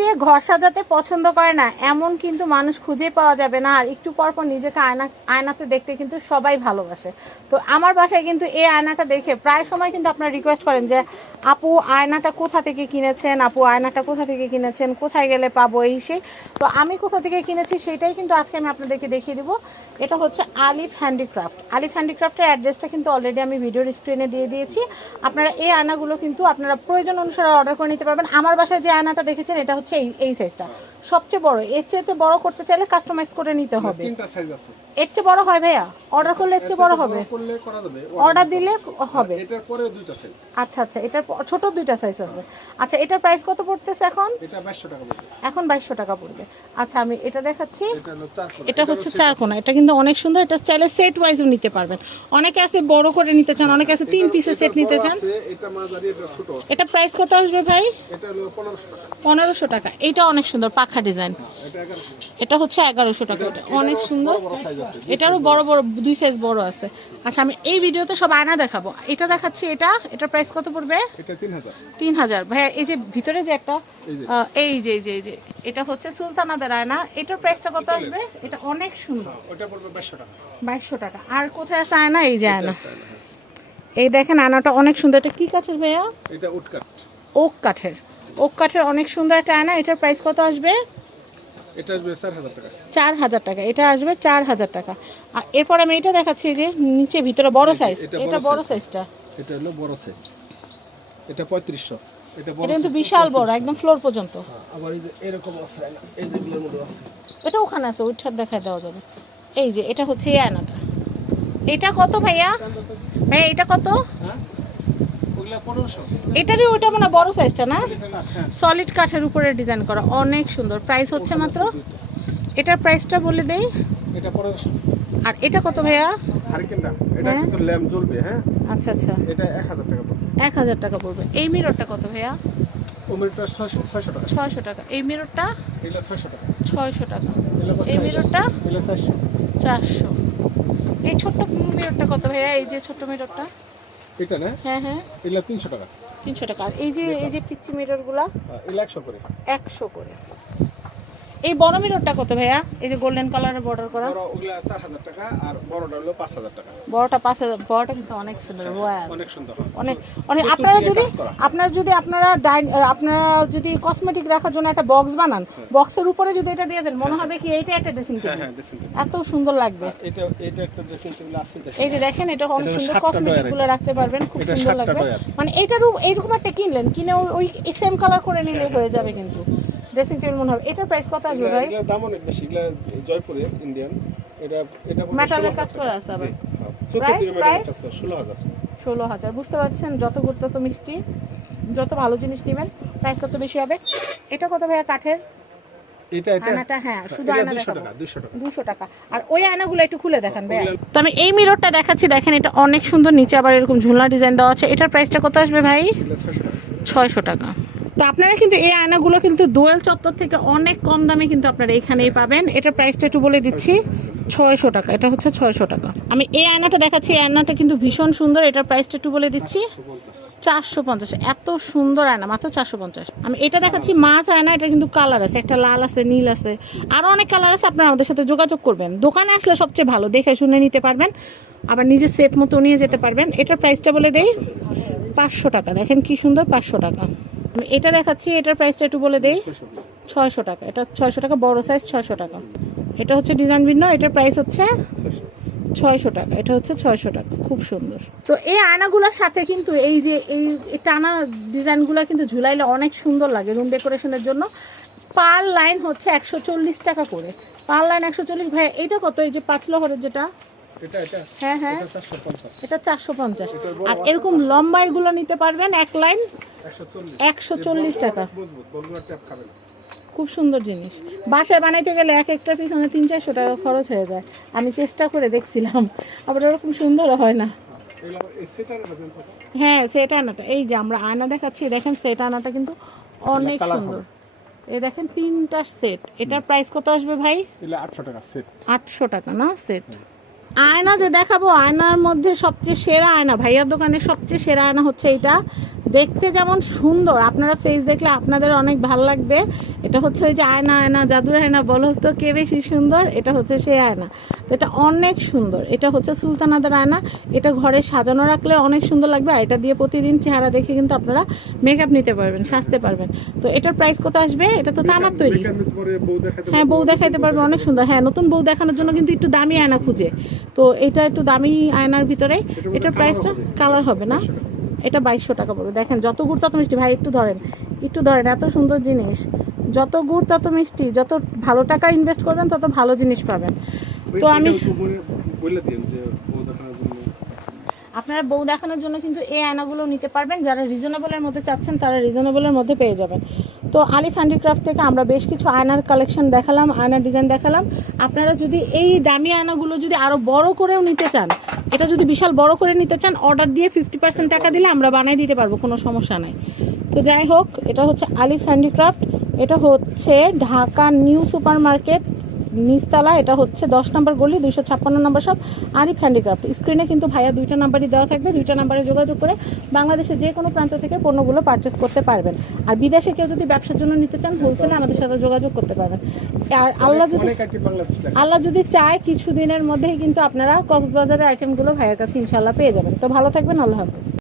দিয়ে ঘর সাজাতে পছন্দ করে না, এমন কিন্তু মানুষ খুঁজে পাওয়া যাবে না। আর একটু পর পর নিজেকে আয়না, আয়নাতে দেখতে কিন্তু সবাই ভালোবাসে। তো আমার বাসায় কিন্তু এই আয়নাটা দেখে প্রায় সময় কিন্তু আপনারা রিকোয়েস্ট করেন যে, আপু, আয়নাটা কোথা থেকে কিনেছেন? আপু, আয়নাটা কোথা থেকে কিনেছেন? কোথায় গেলে পাবো এই সেই তো আমি কোথা থেকে কিনেছি সেটাই কিন্তু আজকে আমি আপনাদেরকে দেখিয়ে দিব। এটা হচ্ছে আলিফ হ্যান্ডিক্রাফট। আলিফ হ্যান্ডিক্রাফটের অ্যাড্রেসটা কিন্তু অলরেডি আমি ভিডিওর স্ক্রিনে দিয়ে দিয়েছি। আপনারা এই আয়নাগুলো কিন্তু আপনারা প্রয়োজন অনুসারে অর্ডার করে নিতে পারবেন। আমার বাসায় যে আয়নাটা দেখেছেন, এটা হচ্ছে এই এই সাইজটা সবচেয়ে বড় এর চেয়ে বড় করতে চাইলে কাস্টমাইজ করে নিতে হবে। তিনটা সাইজ আছে। এর চেয়ে বড় হয় ভাইয়া? অর্ডার করলে এর চেয়ে বড় হবে? করলে করা যাবে। অর্ডার দিলে হবে। এটার পরে দুইটা সাইজ আচ্ছা আচ্ছা এটার ছোট দুইটা সাইজ আছে। আচ্ছা এটার প্রাইস কত পড়তেছে এখন? এটা 2200 টাকা পড়বে। এখন বাইশশো টাকা পড়বে। আচ্ছা আমি এটা দেখাচ্ছি। এটা হচ্ছে চার কোনা। এটা কিন্তু অনেক সুন্দর। এটা চাইলে সেট ওয়াইজও নিতে পারবেন। অনেকে আছে বড় করে নিতে চান অনেকে আছে তিন পিসের সেট নিতে চান। এটা মাঝারি এটা ছোট এটা প্রাইস কত আসবে ভাই? এটা হলো 1500 টাকা। পনেরোশো টাকা। এটা অনেক সুন্দর। পাখা ডিজাইন। এটা 1100 টাকা এটা হচ্ছে এগারোশো টাকা। এটা অনেক সুন্দর। এটারও বড় বড় দুই সাইজ বড় আছে। আচ্ছা আমি এই ভিডিওতে সব আয়না দেখাবো। এটা দেখাচ্ছি এটা? এটার প্রাইস কত পড়বে? তিন হাজার ভাইয়া এই যে ভিতরে যে একটা এই যে। এই যে এই যে এটা হচ্ছে সুলতানাদের আয়না। এটার প্রাইসটা কত আসবে? এটা অনেক সুন্দর। ওটা পড়বে 2200 টাকা। বাইশশো টাকা। আর কোথায় আছে আয়না? এই যে আয়না। এই দেখেন আয়নাটা অনেক সুন্দর। এটা কি কাঠের ভাইয়া? এটা উড কাট ওক কাঠের। ওক কাঠের অনেক সুন্দর একটা আয়না এটার প্রাইস কত আসবে? এটা আসবে 4000 টাকা। চার হাজার টাকা এটা আসবে চার হাজার টাকা। আর এরপর আমি এটা দেখাচ্ছি যে নিচে ভিতরে বড় সাইজ এটা বড়। সাইজটা এটা হলো বড় সাইজ এটা 3500 এটা বড় কিন্তু বিশাল বড় একদম ফ্লোর পর্যন্ত। হ্যাঁ, আবার এই যে এরকম আছে এই যে গুলোর মধ্যে আছে। এটা ওখানে আছে ওইটার দেখায় দেওয়া যাবে। এই যে এটা হচ্ছে এই আয়নাটা। এটা কত ভাইয়া? ভাইয়া এটা কত? হ্যাঁ? ওগুলা 1500 এটারই ওইটা মানে বড় সাইজটা না? হ্যাঁ। সলিড কাঠের উপরে ডিজাইন করা। অনেক সুন্দর। প্রাইস হচ্ছে মাত্র? এটার প্রাইসটা বলে দেই। এটা 1500 আর এটা কত ভাইয়া? হারিকেনটা। এটা হ্যাঁ। কিন্তু ল্যাম্প জ্বলবে হ্যাঁ? আচ্ছা আচ্ছা। এটা 1000 টাকা পড়বে। এক হাজার টাকা পড়বে। এই মিররটা কত ভাইয়া? ওমেরটা 600 600 টাকা। টাকা। এই মিররটা এটা 600 টাকা। ছয়শো টাকা। এই মিররটা এগুলো 400 চারশো। এই ছোট্ট মিররটা কত ভাইয়া? এই যে ছোট্ট মিররটা এটা না? হ্যাঁ হ্যাঁ। এটা 300 টাকা। তিনশো টাকা। এই যে এই যে পিচ্চি মিররগুলো হ্যাঁ, এগুলো 100 করে। একশো করে। এই বড় মিররটা কত ভাইয়া? এই যে গোল্ডেন কালারের বর্ডার করা। বড় ওগুলা 4000 টাকা আর বড়টা হলো 5000 টাকা। বড়টা পাঁচ হাজার বড়টা কিন্তু অনেক সুন্দর রয়্যাল অনেক সুন্দর অনেক অনেক আপনারা যদি আপনারা যদি আপনারা ডাইন আপনারা যদি কসমেটিক রাখার জন্য একটা বক্স বানান বক্সের উপরে যদি এটা দিয়ে দেন মনে হবে কি এইটা একটা ড্রেসিং হ্যাঁ টেবিল হ্যাঁ ড্রেসিং টেবিল এত সুন্দর লাগবে। এটা এটা একটা ড্রেসিং টেবিল আছে দেখেন। এই যে দেখেন এটা অনেক সুন্দর কসমেটিকগুলো রাখতে পারবেন খুব সুন্দর লাগবে। মানে এইটারও এইরকম একটা কিনলেন কিনে ওই- ওই সেম কালার করে নিলে হয়ে যাবে কিন্তু। ড্রেসিং টেবিল মনে হবে। এটার প্রাইস কত আসবে ভাই? এগুলোর দাম অনেক বেশি। এগুলা জয়পুরে ইন্ডিয়ান এটা এটা মেটালের কাজ করা আছে আবার। হ্যাঁ? কাজ করা, 16000 ষোলো হাজার। বুঝতে পারছেন? যত গুড় তত মিষ্টি। যত ভালো জিনিস নেবেন প্রাইস তত বেশি হবে। এটা কত ভাইয়া কাঠের? এটা এটা হ্যাঁ শুধু এটা 200 টাকা 200 টাকা। দুশো টাকা। আর ওই আয়নাগুলো একটু খুলে দেখান ভাই তো আমি এই মিররটা দেখাচ্ছি দেখেন এটা অনেক সুন্দর নিচে আবার এরকম ঝুলনা ডিজাইন দেওয়া আছে। এটার প্রাইসটা কত আসবে ভাই? 600 টাকা। ছয়শো টাকা। তো আপনারা কিন্তু এই আয়নাগুলো কিন্তু দোয়েল চত্বর থেকে অনেক কম দামে কিন্তু আপনারা এখানেই পাবেন। এটার প্রাইসটা একটু বলে দিচ্ছি, ছয়শো টাকা। এটা হচ্ছে ছয়শো টাকা। আমি এই আয়নাটা দেখাচ্ছি, এই আয়নাটা কিন্তু ভীষণ সুন্দর। এটার প্রাইসটা একটু বলে দিচ্ছি, চারশো পঞ্চাশ। এত সুন্দর আয়না, মাত্র চারশো পঞ্চাশ। আমি এটা দেখাচ্ছি মাছ আয়না, এটা কিন্তু কালার আছে। একটা লাল আছে, নীল আছে। আরও অনেক কালার আছে, আপনারা আমাদের সাথে যোগাযোগ করবেন। দোকানে আসলে সবচেয়ে ভালো, দেখে শুনে নিতে পারবেন। আবার নিজে সেট মতো নিয়ে যেতে পারবেন। এটার প্রাইসটা বলে দেই, পাঁচশো টাকা। দেখেন কি সুন্দর, পাঁচশো টাকা। আমি এটা দেখাচ্ছি এটার প্রাইসটা একটু বলে দেই। 600 টাকা। ছয়শো টাকা। এটা ছয়শো টাকা বড় সাইজ ছয়শো টাকা। এটা হচ্ছে ডিজাইন ভিন্ন এটার প্রাইস হচ্ছে ছয়শো। টাকা। এটা হচ্ছে ছয়শো টাকা খুব সুন্দর। তো এই আয়নাগুলোর সাথে কিন্তু এই যে এই টানা ডিজাইনগুলো কিন্তু ঝুলাইলে অনেক সুন্দর লাগে রুম ডেকোরেশনের জন্য। পার লাইন হচ্ছে একশো চল্লিশ টাকা করে। পার লাইন একশো চল্লিশ ভাই এটা কত? এই যে পাঁচ লহরের যেটা? হ্যাঁ হ্যাঁ। এটা চারশো পঞ্চাশ। আর এরকম লম্বা এগুলো নিতে পারবেন এক লাইন একশো চল্লিশ। টাকা। খাবে সুন্দর জিনিস। বাসায় বানাইতে গেলে এক একটা পিছনে তিন চারশো টাকা খরচ হয়ে যায়। আমি চেষ্টা করে দেখছিলাম আবার ওরকম সুন্দরও হয় না। কত হ্যাঁ সেট আনাটা। এই যে আমরা আয়না দেখাচ্ছি দেখেন সেট আনাটা কিন্তু অনেক সুন্দর। এই দেখেন তিনটা সেট। এটার প্রাইস কত আসবে ভাই? এগুলো 800 টাকা সেট। আটশো টাকা না সেট। আয়না যে দেখাবো, আয়নার মধ্যে সবচেয়ে সেরা আয়না, ভাইয়ার দোকানে সবচেয়ে সেরা আয়না হচ্ছে এটা দেখতে যেমন সুন্দর। আপনারা ফেস দেখলে আপনাদের অনেক ভালো লাগবে। এটা হচ্ছে ওই যে আয়না আয়না জাদুর আয়না বলো তো কে বেশি সুন্দর? এটা হচ্ছে সেই আয়না। তো এটা অনেক সুন্দর। এটা হচ্ছে সুলতানাদের আয়না। এটা ঘরে সাজানো রাখলে অনেক সুন্দর লাগবে। আর এটা দিয়ে প্রতিদিন চেহারা দেখে কিন্তু আপনারা মেকআপ নিতে পারবেন সাজতে পারবেন। তো এটার প্রাইস কত আসবে? এটা তো তামার তৈরি। হ্যাঁ বউ দেখাইতে পারবে অনেক সুন্দর। হ্যাঁ নতুন বউ দেখানোর জন্য কিন্তু একটু দামি আয়না খুঁজে। তো এটা একটু দামি আয়নার ভিতরে। এটার প্রাইসটা কালার হবে। না? এটা বাইশশো টাকা পড়বে। দেখেন যত গুড় তত মিষ্টি। ভাই একটু ধরেন একটু ধরেন এত সুন্দর জিনিস। যত গুড় তত মিষ্টি যত ভালো টাকা ইনভেস্ট করবেন তত ভালো জিনিস পাবেন। তো আমি- আপনারা বউ দেখানোর জন্য কিন্তু এই আয়নাগুলো নিতে পারবেন। যারা রিজনেবলের মধ্যে চাচ্ছেন তারা রিজনেবলের মধ্যে পেয়ে যাবেন। তো আলিফ হ্যান্ডিক্রাফট থেকে আমরা বেশ কিছু আয়নার কালেকশন দেখালাম, আয়নার ডিজাইন দেখালাম। আপনারা যদি এই দামি আয়নাগুলো যদি আরও বড় করেও নিতে চান, এটা যদি বিশাল বড় করে নিতে চান অর্ডার দিয়ে ফিফটি পার্সেন্ট টাকা দিলে আমরা বানাই দিতে পারব, কোনো সমস্যা নাই। তো যাই হোক, এটা হচ্ছে আলিফ হ্যান্ডিক্রাফট এটা হচ্ছে ঢাকা নিউ সুপার মার্কেট নিচতলা এটা হচ্ছে দশ নম্বর গলি দুইশো ছাপ্পান্ন নম্বর সব আরিফ হ্যান্ডিক্রাফট। স্ক্রিনে কিন্তু ভাইয়া দুইটা নাম্বারই দেওয়া থাকবে দুইটা নাম্বারে যোগাযোগ করে বাংলাদেশের যে কোনো প্রান্ত থেকে পণ্যগুলো পারচেস করতে পারবেন। আর বিদেশে কেউ যদি ব্যবসার জন্য নিতে চান হোলসেলে আমাদের সাথে যোগাযোগ করতে পারবেন। আর আল্লাহ যদি আল্লাহ যদি চায় কিছু দিনের মধ্যেই কিন্তু আপনারা কক্সবাজারের আইটেমগুলো ভাইয়ের কাছে ইনশাল্লাহ পেয়ে যাবেন। তো ভালো থাকবেন আল্লাহ হাফিজ।